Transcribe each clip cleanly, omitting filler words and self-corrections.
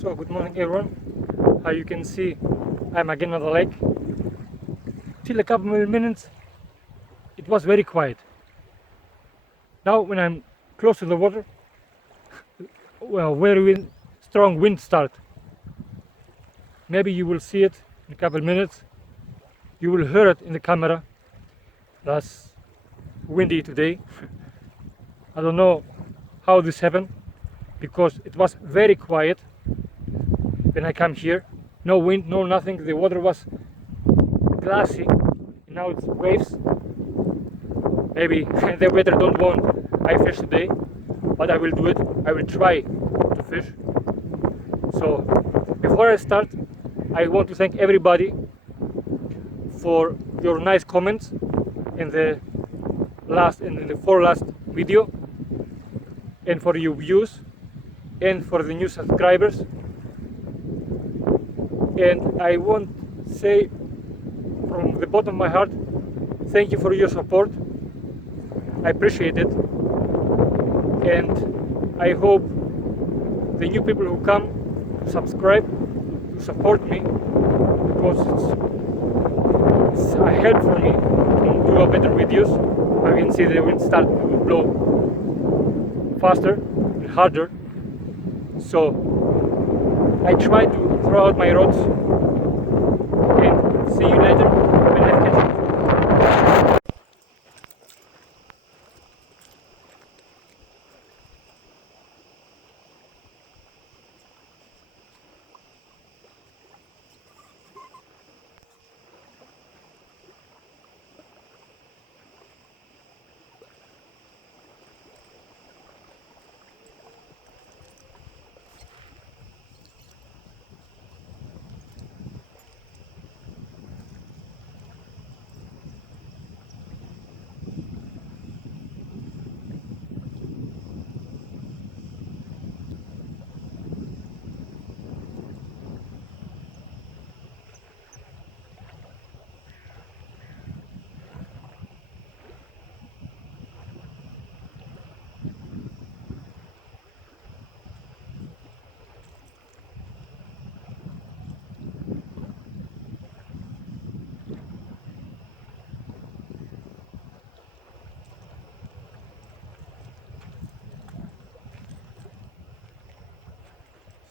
So good morning everyone. How you can see, I'm again on the lake. Till a couple of minutes it was very quiet. Now when I'm close to the water, well, strong wind start. Maybe you will see it in a couple of minutes. You will hear it in the camera. That's windy today. I don't know how this happened because it was very quiet when I come here. No wind, no nothing. The water was glassy. Now it's waves. Maybe the weather don't want I fish today, but I will do it. I will try to fish. So before I start, I want to thank everybody for your nice comments in the four last video, and for your views, and for the new subscribers. And I want to say from the bottom of my heart, thank you for your support. I appreciate it, and I hope the new people who come to subscribe, to support me, because it's a help for me to do a better videos. I can see the wind start to blow faster and harder, so I try to throw out my rods, and see you later when I catch it.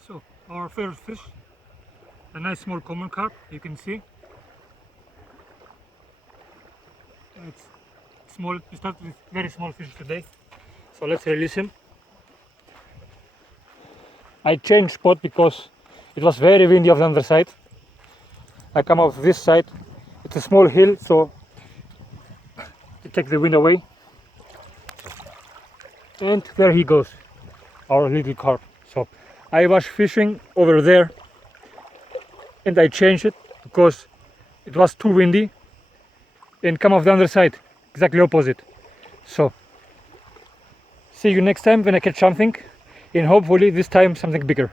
So our first fish, a nice small common carp, you can see. It's small. We start with very small fish today, so let's release him. I changed spot because it was very windy on the other side. I come off this side. It's a small hill, so to take the wind away. And there he goes, our little carp. So I was fishing over there, and I changed it because it was too windy, and come off the other side, exactly opposite. So see you next time when I catch something, and hopefully this time something bigger.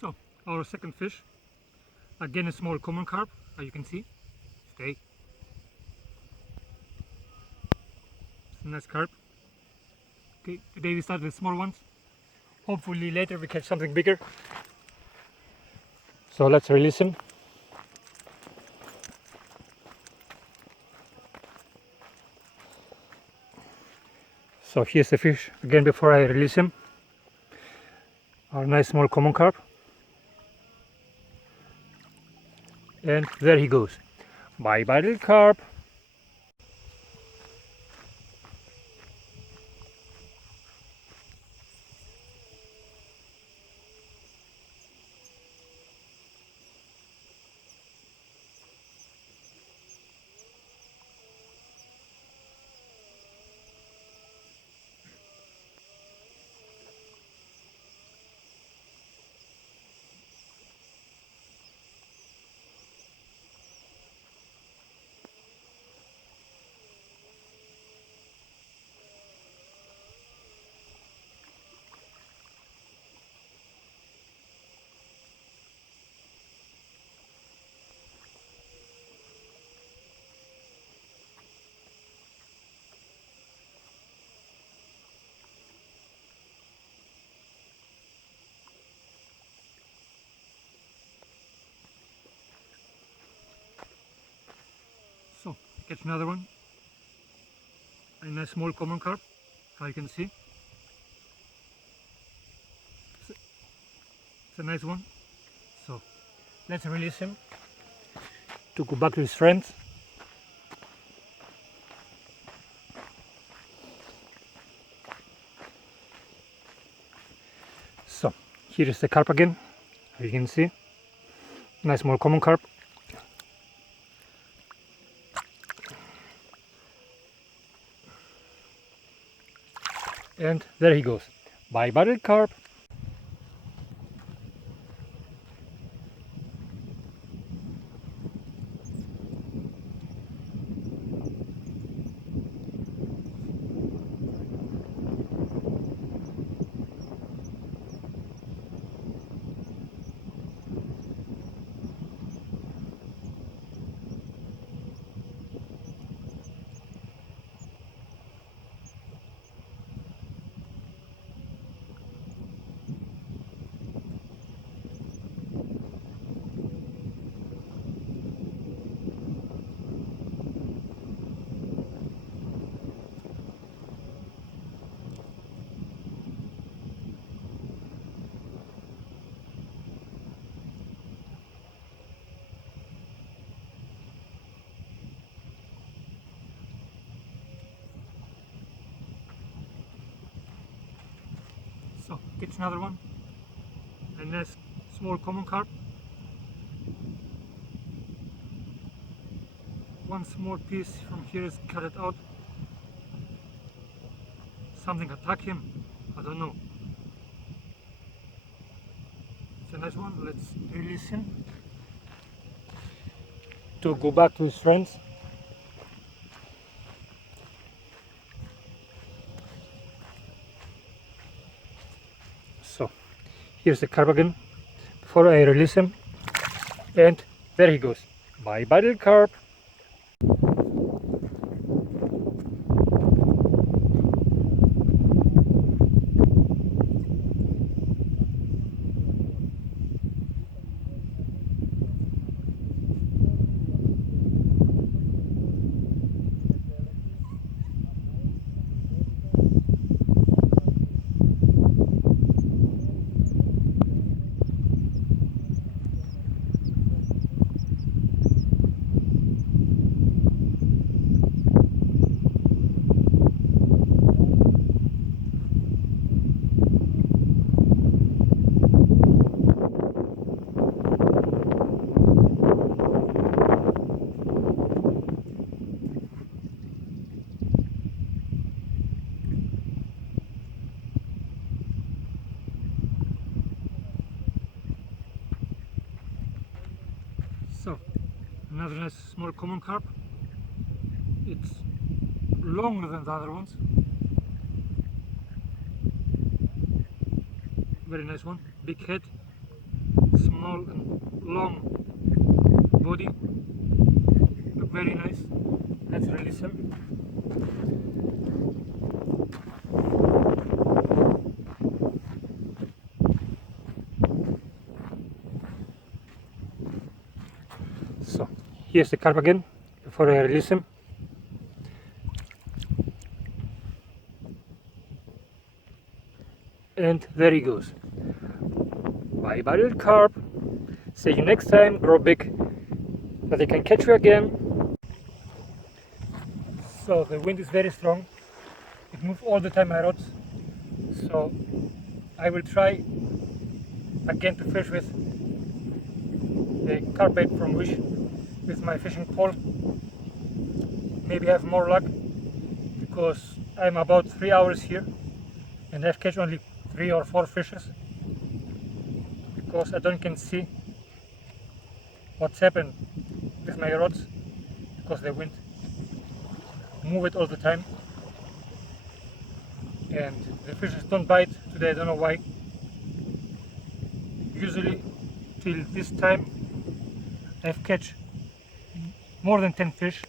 So our second fish, again a small common carp, as you can see. Stay. It's a nice carp. Okay, today we start with small ones. Hopefully later we catch something bigger. So let's release him. So here's the fish again before I release him. Our nice small common carp. And there he goes. Bye bye little carp. So catch another one. A nice small common carp, how you can see. It's a nice one. So let's release him to go back to his friends. So here is the carp again, how you can see. Nice small common carp. And there he goes. Bye bye little carp. So catch another one. A nice small common carp. One small piece from here is cut it out. Something attacked him, I don't know. It's a nice one. Let's release him to go back to his friends. So here's the carp again before I release him, and there he goes. Bye bye little carp. So another nice small common carp. It's longer than the other ones. Very nice one. Big head, small and long body. Look very nice. Let's release him. So here's the carp again before I release him. and there he goes. Bye bye little carp. See you next time. Grow big that they can catch you again. So the wind is very strong. It moves all the time my rods. So I will try again to fish with the carp bait from Wish with my fishing pole. Maybe have more luck because I'm about 3 hours here and I've catch only 3 or 4 fishes because I don't can see what's happened with my rods because the wind move it all the time and the fishes don't bite today. I don't know why. Usually till this time I've catch more than 10 fish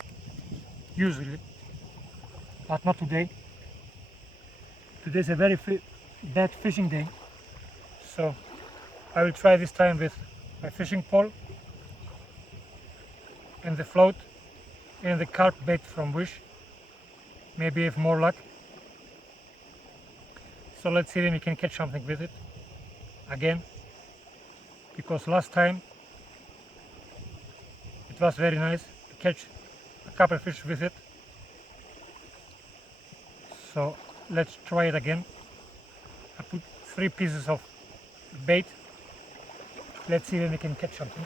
usually, but not today. Today's a very bad fishing day, so I will try this time with my fishing pole and the float and the carp bait from Wish. Maybe have more luck. So let's see when we can catch something with it again, because last time it was very nice to catch a couple of fish with it. So let's try it again. I put 3 pieces of bait. Let's see when we can catch something.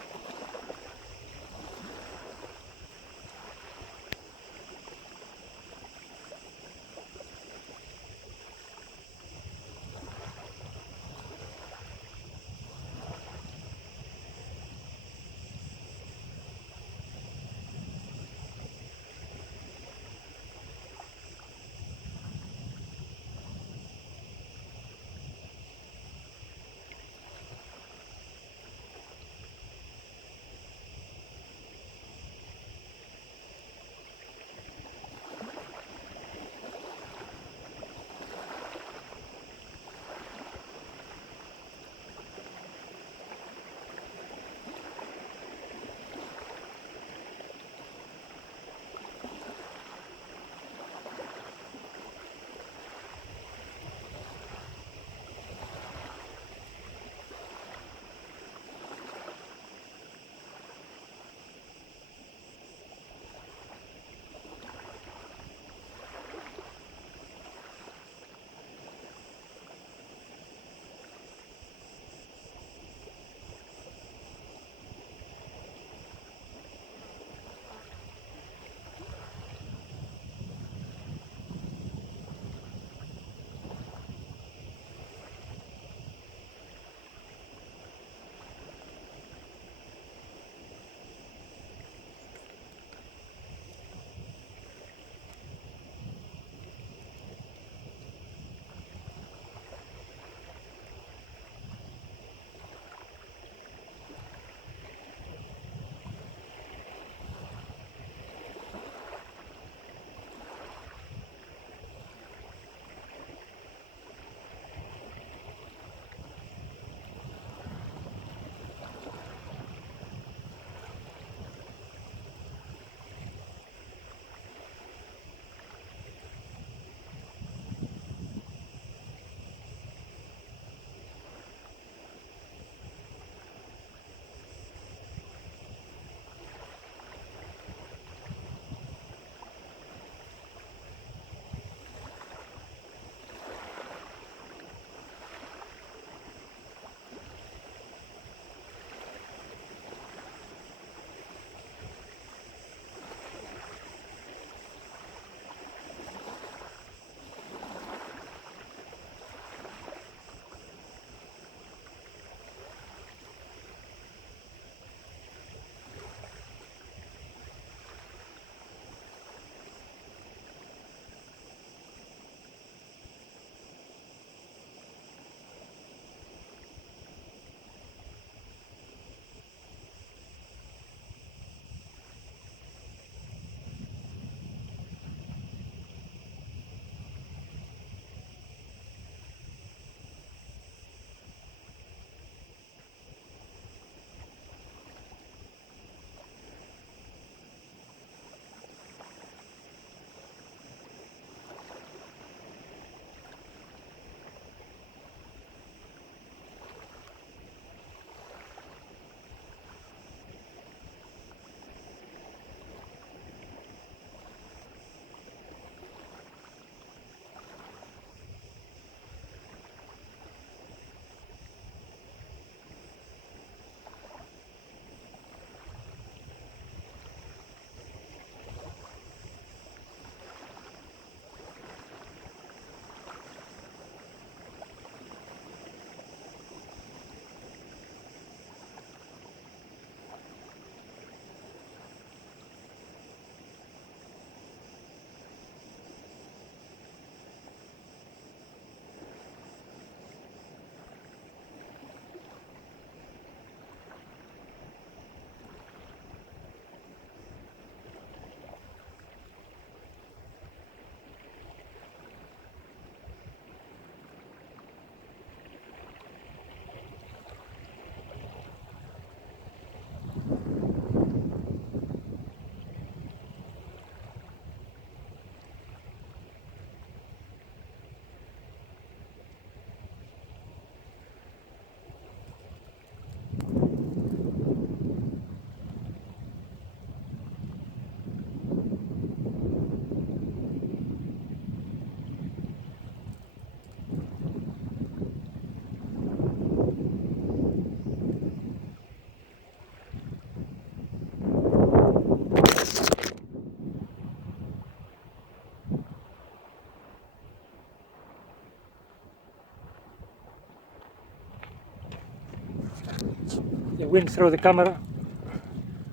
wind through the camera.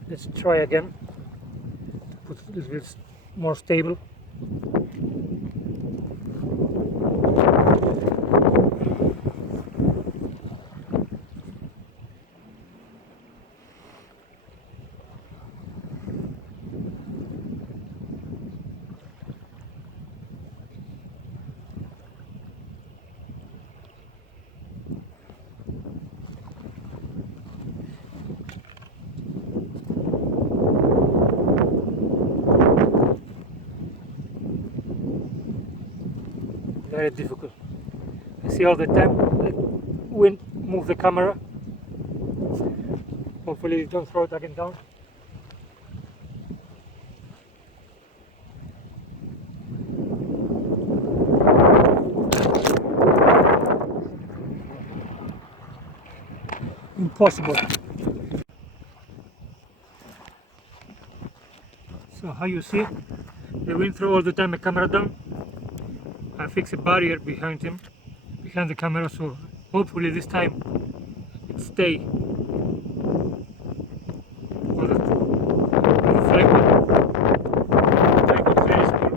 Let's try again. Put this bit more stable. Very difficult. I see all the time the wind move the camera. Hopefully you don't throw it again down. Impossible. So how you see, the wind throw all the time the camera down. I fix a barrier behind him, behind the camera, so hopefully this time it stay on the tripod. Tripod very small.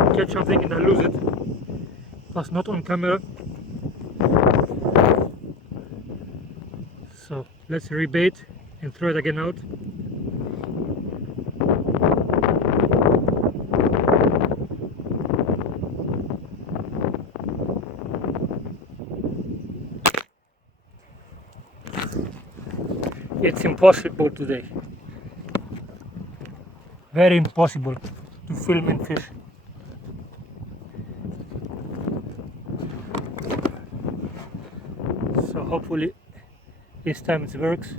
I catch something and I lose it. That's not on camera. So let's rebait and throw it again out. It's impossible today. Very impossible to film and fish. So hopefully this time it works.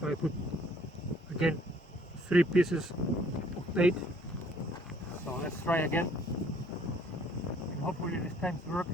So I put again 3 pieces of bait. So let's try again. And hopefully this time it works.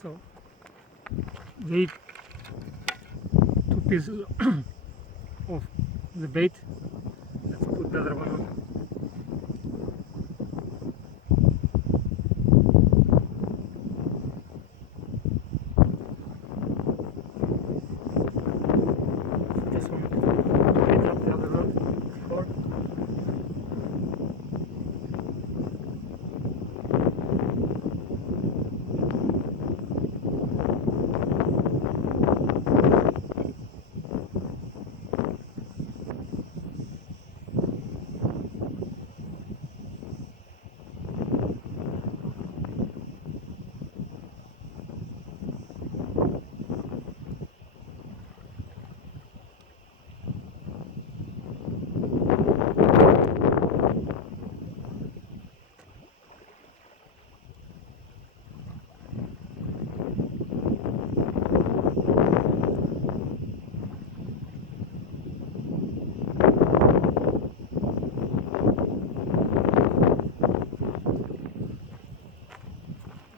So they 2 pieces of the bait. Let's put the other one on. This one picked up the other rod before.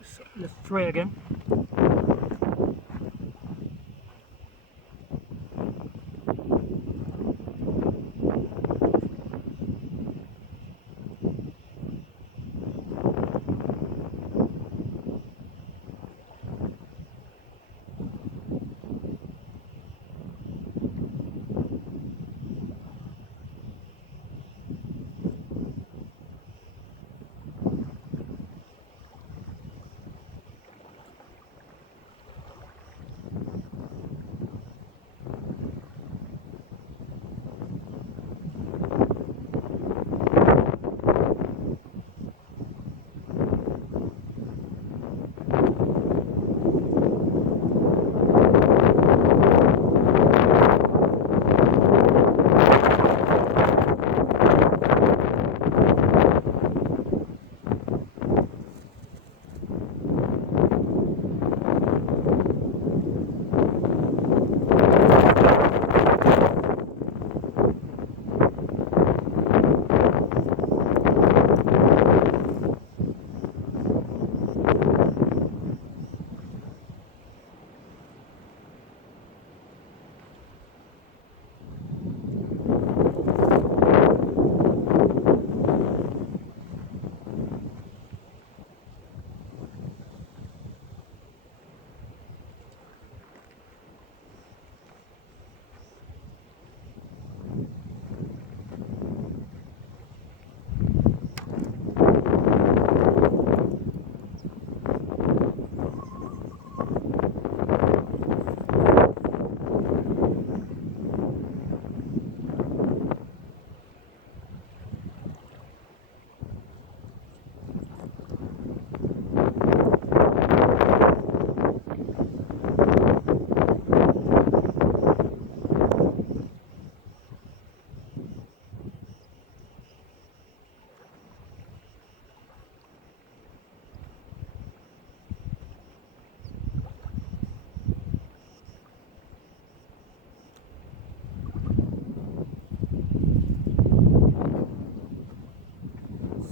So let's try again.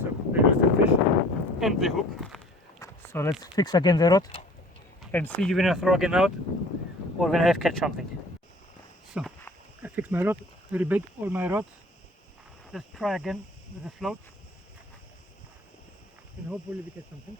So there is the fish and the hook. So let's fix again the rod and see when I throw again out or when I have catch something. So I fixed my rod, very big, all my rods. Let's try again with the float and hopefully we get something.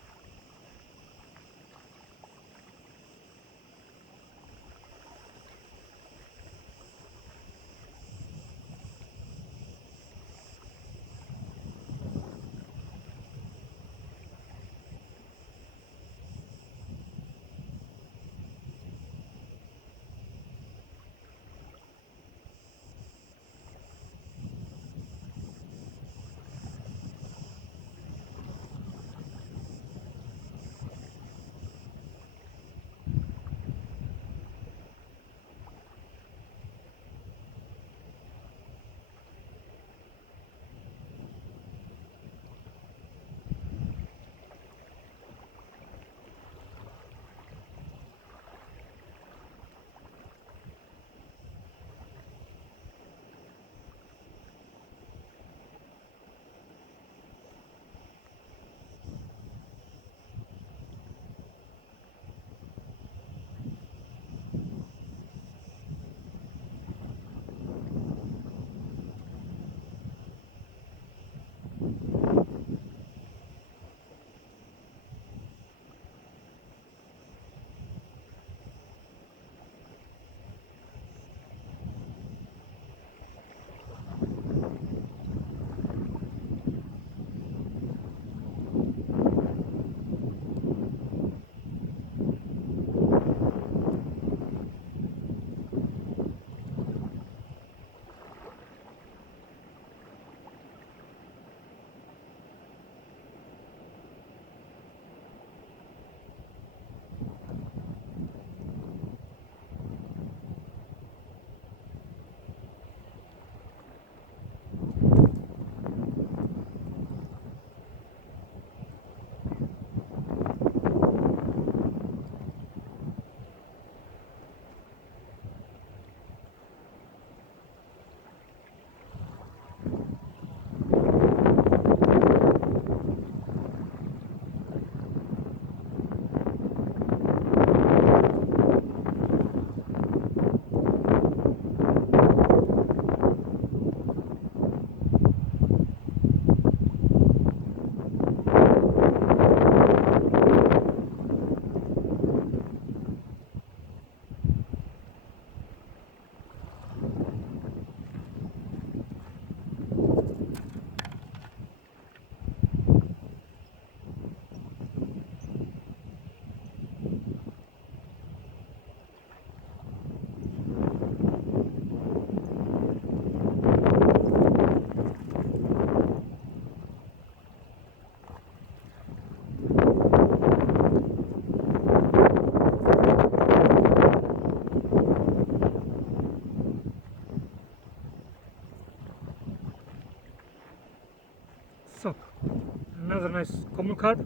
common carp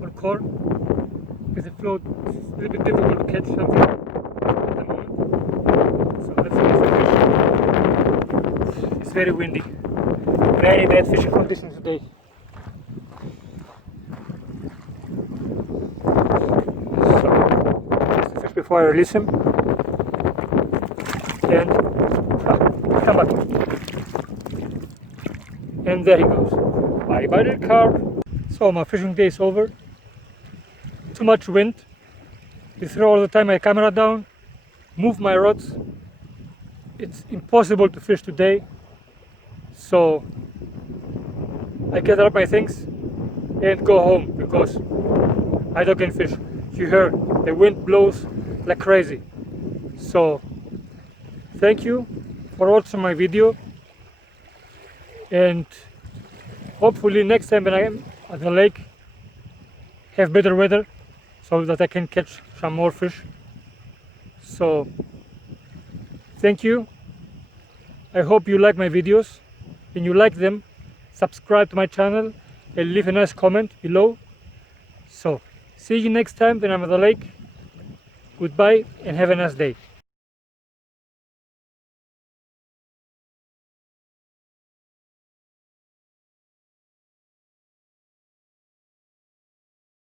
on core. With the float, it's a little bit difficult to catch something at the moment. So let's release the fish. It's very windy. Very bad fishing conditions today. So, just the fish before I release him. And come back. And there he goes. Bye bye little carp. So my fishing day is over. Too much wind. I throw all the time my camera down, move my rods. It's impossible to fish today. So I gather up my things and go home because I don't can fish. You heard the wind blows like crazy. So thank you for watching my video, and hopefully next time when I am at the lake have better weather so that I can catch some more fish. So thank you. I hope you like my videos. When you like them, subscribe to my channel and leave a nice comment below. So see you next time when I'm at the lake. Goodbye and have a nice day.